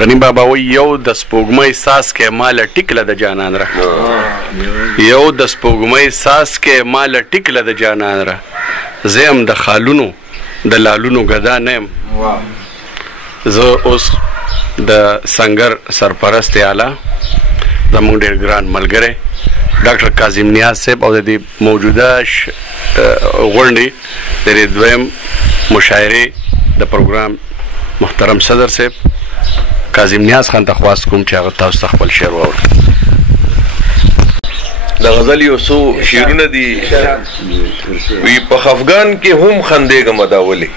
غنی بابا وی یو د سپوږمۍ ساس کې مال ټیکله د جانان را یو د سپوږمۍ ساس کې مال ټیکله د جانان را زم د خالونو د لالونو غدا نیم زه اوس د سنگر سرپرست اعلی زموږ ډېر ګران ملګری ډاکټر کاظم نیاز صاحب او د دې موجوده غونډې د دې دویم مشاعرې د پروګرام محترم صدر صاحب کاظم نیاز خان ته خواست کوم چې هغه تاسو ته خپل شعر واوري. د غزل یو څو شعرونه دي. وی په خفګان کې هم خندېږم دا ولې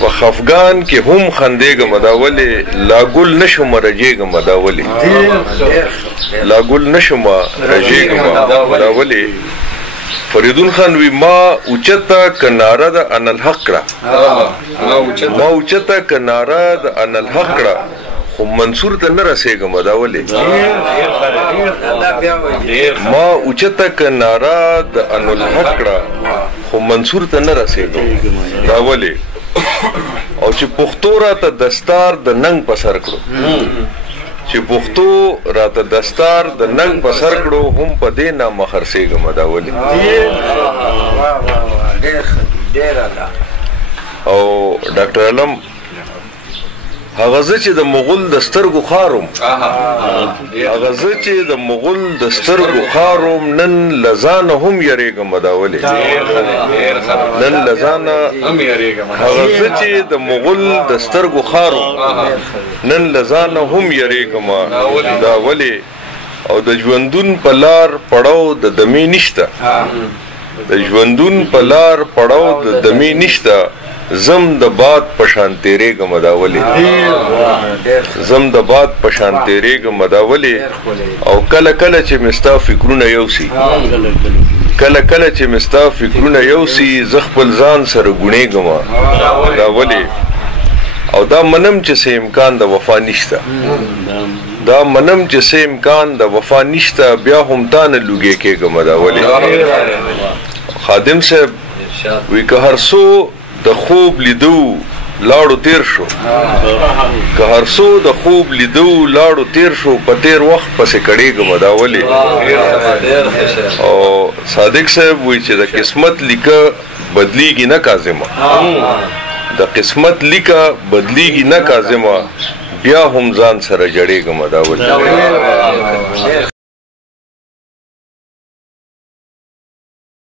په خفګان کې هم خندېږم دا ولې لا ګل نشم رجېږم دا ولې لا ګل نشم رجېږم دا ولې. فریدون خان وی ما اوچته کناره د ان الحق را ما اوچته کناره د ان الحق را خو منصور ته نه رسېږم دا ولې ما اوچته کناره د ان الحق را خو منصور ته نه رسېږم دا ولې. او چې پښتو راته دستار د ننګ په سر کړو چې پښتو راته دستار د ننګ په سر کړو هم په دې نامه خرڅېږم دا ولې. او ډاکټر علم هغه زه چې د مغول د سترګو خاروم هغه زه چې د مغول د سترګو خاروم نن لزانه هم یریږم دا ولې نن لزانه هغه زه چې د مغول د سترګو خاروم نن لزانه هم یریږم دا ولې. او د ژوندون په لار پړاو د دمې نشته د ژوندون په لار پړاو د دمې نشته زم د باد په شان تیرېږم دا ولې زم د باد په شان تیرېږم دا ولې. او کله کله چې مستا فکرونه یوسي کله کله چې مستا فکرونه یوسي زه خپل ځان سره ګونېږم دا ولې. او دا منم چې څه امکان د وفا نشته دا منم چې څه امکان د وفا نشته بیا هم تا نه لوګې کېږم دا ولې. خادم صاحب وی که هر څو د خوب لیدو لاړو تیر شو که هر څو د خوب لیدو لاړو تیر شو په تیر وخت پسې کړېږم دا ولې. او صادق صاحب وی چې د قسمت لیکه بدلیږي نه کاظمه د قسمت لیکه بدلیږي نه کاظمه بیا هم ځان سره جړېږم دا ولې.